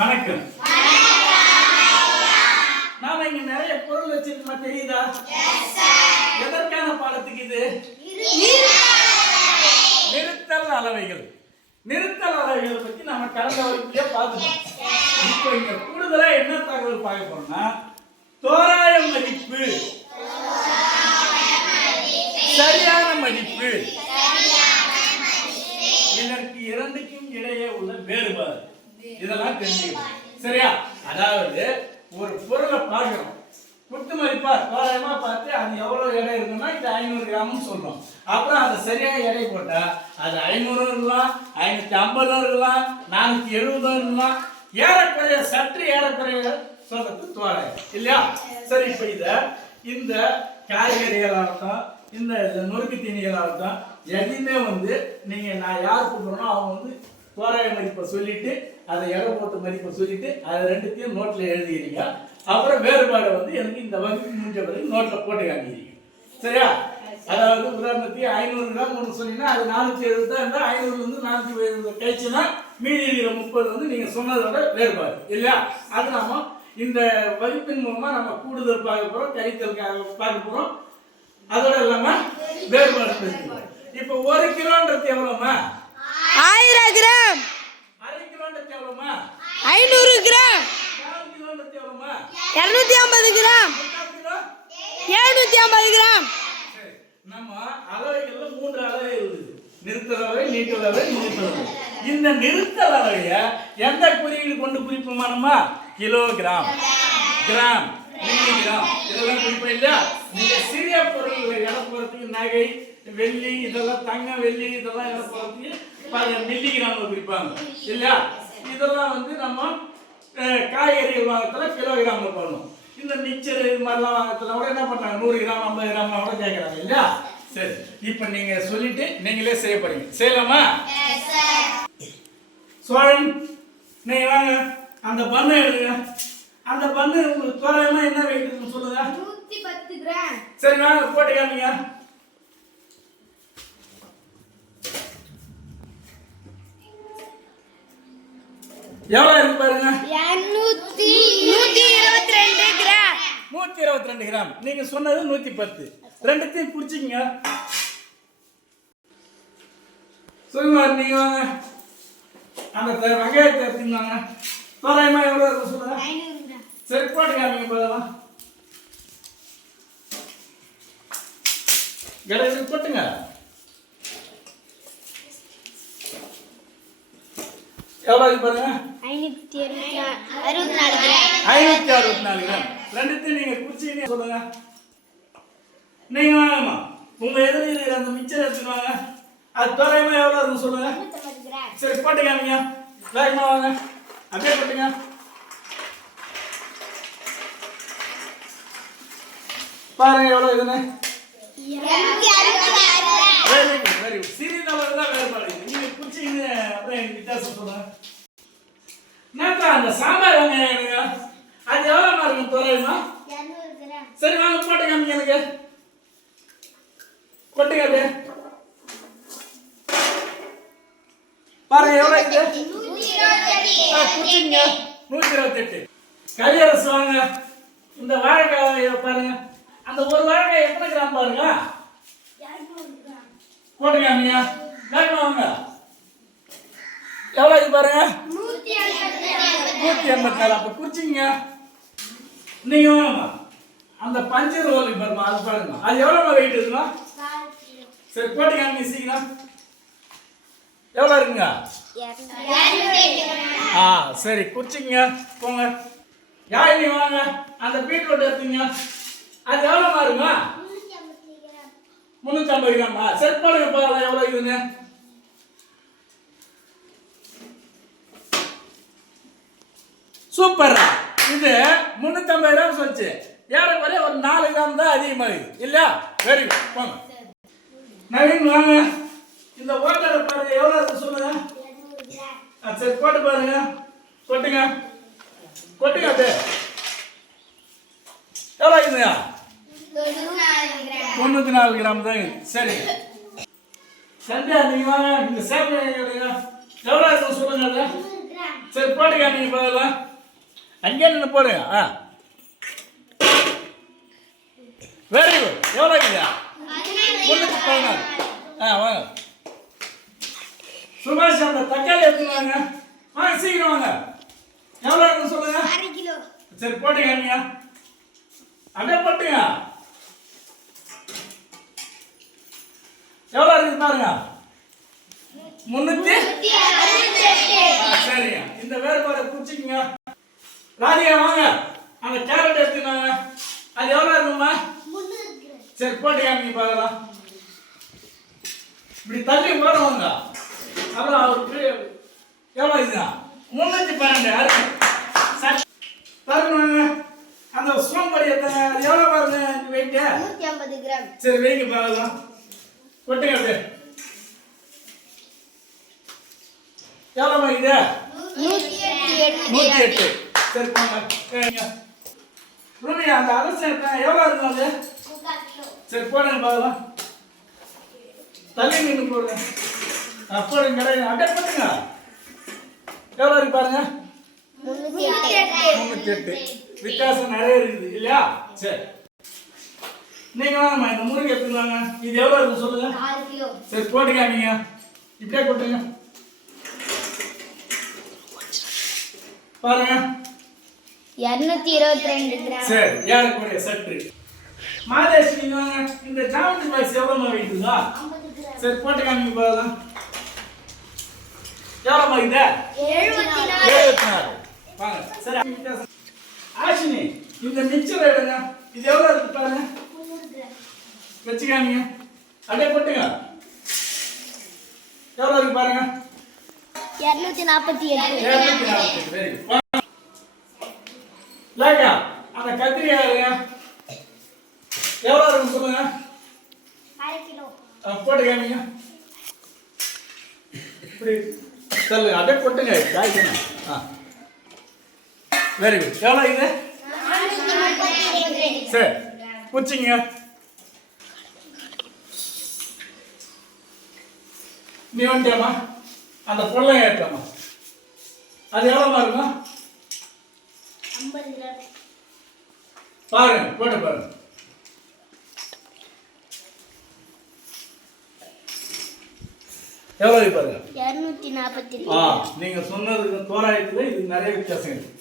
வணக்கம். நாம இங்க நிறைய பொருள் வச்சிருக்கோமா தெரியுதா? எதற்கான பாடத்துக்கு இது? நிறுத்தல் அளவைகள். நிறுத்தல் அளவைகளை பத்தி நாம கடந்த வகுப்பிலே பார்த்துட்டோம். இப்போ இங்க கூடுதலா என்ன தகவல் பார்க்க போறோம்னா, தோராய மதிப்பு, சரியான மதிப்பு, இதற்கு இரண்டுக்கும் இடையே உள்ள வேறுபாடு, இதெல்லாம் தெரிஞ்சுக்கணும். சரியா? அதாவது ஒரு பொருளை பார்க்கிறோம், குத்து மதிப்பா தோராயமா பார்த்து அது எவ்வளவு எடை இருக்குன்னா இது 500 கிராம்னு சொல்றோம். அப்புறம் அதை சரியா எடை போட்டா அது 500 இருக்கலாம், 550 இருக்கலாம், 470 இருக்கலாம். ஏறக்குறைய சற்று ஏறக்குறைய சொல்றது தோராயம் இல்லையா? சரி, இப்ப இந்த காய்கறிகளாகட்டும், இந்த நொறுக்கு தீனிகளாகட்டும், எதுவுமே நீங்க நான் யார் கூப்பிடுறோம் அவங்க தோராய மதிப்பை சொல்லிட்டு அதை எடை போட்டு மதிப்பை சொல்லிட்டு அதை ரெண்டுத்தையும் நோட்ல எழுதிக்கிறீங்க. அப்புறம் வேறுபாடு எனக்கு இந்த வகுப்பு முடிஞ்ச பிறகு நோட்ல போட்டு காமிக்கிறீங்க. சரியா? அதாவது உதாரணத்துக்கு 500 கிராம் ஒன்று சொன்னீங்கன்னா அது 470 தான் இருந்தால் 500 470 கழிச்சுன்னா மீதி இருக்கிற 30 நீங்க சொன்னதோட வேறுபாடு இல்லையா? அது நாம இந்த வகுப்பின் மூலமா நம்ம கூடுதல் பார்க்க போறோம், கழித்தல் பார்க்க போறோம். அதோட இல்லாம வேறுபாடு. இப்ப 1 கிலோன்றது எவ்வளவுமா? 1000 கிராம். 1/2 கிலோன்றது எவ்வளவுமா? 500 கிராம். 4 கிலோன்றது எவ்வளவுமா? 250 கிராம். 750 கிராம். சரி, நம்ம அளவைகள்ல 3 அளவை இருக்குது. நிறுத்தல் அளவை, நீட்டல் அளவை, நிறுத்தல் அளவை. இந்த நிறுத்தல் அளவைய எந்த குறியீடு கொண்டு குறிப்போமா? நம்ம கிலோகிராம், கிராம், மில்லிகிராம் இதெல்லாம் குறிப்போம் இல்லையா? நீங்க சிறிய பொருட்களை எடை போறதுக்கு நகை, வெள்ளி, இதெல்லாம் தங்க, வெள்ளி இதெல்லாம் எடை போறதுக்கு மில்லிகிராம்ல குறிப்பாங்க இல்லையா? இதெல்லாம் நம்ம காய்கறிகள் வாங்கத்துல கிலோகிராம்ல போடணும். இந்த மிக்சர் இது மாதிரிலாம் வாங்கத்துல கூட என்ன பண்றாங்க, 100 கிராம் 50 கிராம் கூட கேட்கறாங்க இல்லையா? சரி, இப்ப நீங்க சொல்லிட்டு நீங்களே செய்ய போறீங்க. செய்யலாமா? சோழன், நீங்க வாங்க அந்த பண்ணை எடுங்க. அந்த பண்ணு உங்களுக்கு தோராயமா என்ன வெயிட் இருக்குன்னு சொல்லுங்க. 110 கிராம். சரி, வாங்க போட்டு காமிங்க. எவ்வளவு இருக்கு பாருங்க. 122 கிராம். 122 கிராம். நீங்க சொன்னது 110. ரெண்டுத்தையும் புடிச்சிங்க. சொல்லுங்க, நீங்க வாங்க அந்த வெங்காயத்தை எடுத்துங்க. தோராயமா எவ்வளவு இருக்கு சொல்லுங்க. 500 கிராம். சரி, போட்டு காமிங்க. போதலாம் கடை போட்டுங்க. எவ்வளவு பாருங்க. 564 கிராம். 564 கிராம். ரெண்டுத்தையும் நீங்க குடிச்சீங்க சொல்லுங்க. நீங்க வாங்கம்மா, உங்க எதிரில் இருக்கிற அந்த மிச்சர் எடுத்துக்குவாங்க. அது தோராயமா எவ்வளவு இருக்கும் சொல்லுங்க. 150 கிராம். சரி, போட்டு காமிங்க. வேகமா வாங்க, அப்படியே போட்டுங்க. பாருங்க எவ்வளவு இதுன்னு. Very good, very good. சிறிதளவு தான் வேறுபாடு. நீங்க குடிச்சீங்க அப்படியே எனக்கு வித்தியாசம் சொல்லுங்க. நான் அந்த சாம்பார் வெங்காயம் எடுங்க. அது எவ்வளவு இருக்கும் தோராயமா? 200 கிராம். சரி, வாங்க போட்டு காமிங்க. எனக்கு கொட்டுங்க அப்படியே. பாருங்க எவ்வளவு இது. 128. 128. கையரசு வாங்க. இந்த வாழைக்காய் பாருங்க. அந்த ஒரு வாழைக்காய் எத்தனை கிராம் பாருங்க. 200 கிராம். போட்டு காமிங்க. வேகமா வாங்க. எவ்வளவு இது பாருங்க. 184. அப்ப குறிச்சிங்க. நீங்க வாங்கம்மா. அந்த பஞ்சு ரோல் பாருங்க, அது பாருங்க. அது எவ்வளவு வெயிட் இருக்குங்க. சரி, போட்டு காமிங்க சீக்கிரம். எவ்வளவு இருக்குங்க. 200. சரி, குறிச்சிங்க. போங்க. யாழ், நீ வாங்க. அந்த பீட்ரூட் எடுத்துங்க. அது எவ்வளவு மாறுங்க. 350 கிராமா. சரி, போடுங்க. பாருங்க எவ்வளவு இருக்குங்க. சூப்பர். இது 350 கிராம் சொல்லிச்சு. ஏறக்குறைய ஒரு 4 கிராம் தான் அதிகமாகுது இல்லையா? Very good. போங்க. நவீன் வாங்க. இந்த ஓட்டரை பாருங்க எவ்வளவு இருக்கு சொல்லுங்க. 200 கிராம். சரி, போட்டு பாருங்க. கொட்டுங்க, கொட்டுங்க. அப்படியே எவ்வளவு இருக்குங்க. 94 கிராம் தான். சரி, சந்தியா நீங்க வாங்க. இந்த சேவை எவ்வளவு இருக்கும் சொல்லுங்க. சரி, போட்டு போட்டு காமிங்க பார்க்கலாம். அங்கே நின்று போடுங்க. Very good. எவ்வளோ இருக்குதா? 316. வாங்க சுபாஷ், அந்த தக்காளி எடுத்துவாங்க. வாங்க சீக்கிரம் வாங்க. எவ்வளோ இருக்குன்னு சொல்லுங்க. 1/2 கிலோ. சரி போட்டு காமிங்க. அப்படியே போட்டுங்க. எவ்வளோ இருக்குது பாருங்க. 368. சரிங்க. இந்த வேறுபாடை குறிச்சிக்கங்க. ராதிகா வாங்க. அந்த கேரட் எடுத்துனாங்க. அது எவ்வளோ இருக்குமா? 300 கிராம். சரி போட்டு காமிங்க பார்க்கலாம். இப்படி தள்ளி போடுவாங்க. அப்புறம் அவருக்கு எவ்வளோ இதுங்க? 312. தரணுங்க. அந்த சோம்படி எத்தனை? அது எவ்வளோ பாருங்க வெயிட்டு? 150 கிராம். சரி வெயிங்க பார்க்கலாம். கொட்டுங்க அப்படியே. எவ்வளோ இது? 108. சரி போங்க. ரூபியா, அந்த அரசு எவ்வளோ இருக்கும் அது? 3/4 கிலோ. சரி போடுங்க பார்க்கலாம். தள்ளி மீன் போடுங்க. போடுங்க. அப்படியே போட்டுங்க. எவ்வளோ இருக்கு பாருங்க. 308. வித்தியாசம் நிறைய இருக்குது இல்லையா? சரி நீங்க வாங்கம்மா. இந்த முருங்கை எடுத்துக்கலாங்க. இது எவ்வளோ இருக்கு சொல்லுங்க. 6 கிலோ. சரி போட்டு காமிங்க. இப்படியே போட்டுங்க பாருங்க. 222 கிராம். சரி ஏறக்கூடிய சற்று. மாதேஷ் நீங்க வாங்க. இந்த ஜாமெட்ரி பாக்ஸ் எவ்வளோமா வைக்குதா? 50 கிராம். சரி போட்டு காமிங்க பாருங்க. எவ்வளோமா இது? 74. 74. வாங்க. சரி ஆஷினி, இந்த மிக்சர் எடுங்க. இது எவ்வளோ இருக்கு பாருங்க. 300 கிராம். வச்சு காமிங்க. அப்படியே போட்டுங்க. எவ்வளோ இருக்கு பாருங்க. 248. 240. Very good. லேக்கா, அந்த கத்திரிக்காய் எடுங்க. எவ்வளோ இருக்கு சொல்லுங்க. 1/2 கிலோ. போட்டு காமிங்க. இப்படி சொல்லு. அப்படியே போட்டுங்க. காய்க்கணும். Very good. எவ்வளோ இது? 432. சரி குச்சிங்க. நீ வந்துட்டியாம்மா? அந்த பொருளை ஏற்றமா. அது எவ்வளோமா இருக்கும்? 50 கிராம். பாருங்க போட்டு பாருங்க. எவ்வளோ இருக்கு பாருங்க. 242. நீங்க சொன்னதுக்கு தோராயத்துல இது நிறைய வித்தியாசம் இருக்கு.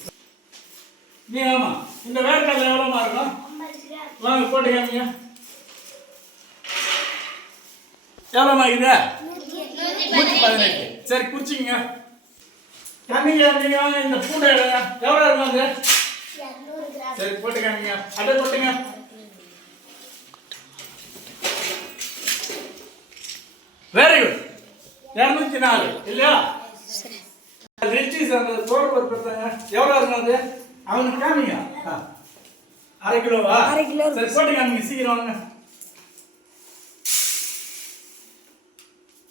நீ ஆமா இந்த வேர்க்கடலை எவ்வளோமா இருக்கும்? 50 கிராம். வாங்க போட்டு காமிங்க. எவ்வளோமா இது? 118. சரி குறிச்சிங்க. காமிங்க. நீங்க வாங்க. இந்த பூண்டை எடுங்க. எவ்வளோ இருக்கும் அது? 200 கிராம். சரி போட்டு காமிங்க. அப்படியே போட்டுங்க. Very good. 204 இல்லையா? ரிச்சிஸ் அந்த தோல் பருப்பு எவ்வளோ இருக்கும் அது? அவனுக்கு காமிங்க. 1/2 கிலோவா? 1/2 கிலோ. சரி போட்டு காமிங்க. சீக்கிரம் வாங்க.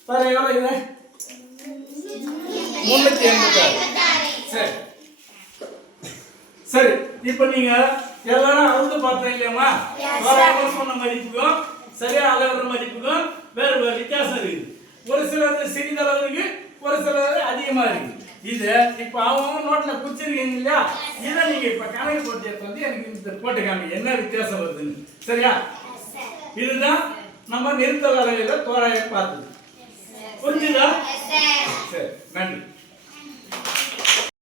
பாரு எவ்வளோ இது? 386. சரி சரி இப்போ நீங்க எல்லாரும் அளந்து பார்த்தீங்க இல்லையாம்மா? தோராயமா சொன்ன மதிப்புக்கும் சரியா அளவுற மதிப்புக்கும் வேறு வித்தியாசம் இருக்குது. ஒரு சிலது சிறிதளவு இருக்கு, ஒரு சிலது அதிகமா இருக்கு. இது இப்போ அவங்க நோட்ல குறிச்சிருக்கீங்க இல்லையா? இதை நீங்க இப்ப கணக்கு போட்டு வந்து எனக்கு இந்த போட்டு காமிங்க என்ன வித்தியாசம் வருதுன்னு. சரியா? இதுதான் நம்ம நிறுத்தல் அளவையில தோராயம் பார்த்தது. புரிஞ்சுதா? சரி நன்றி.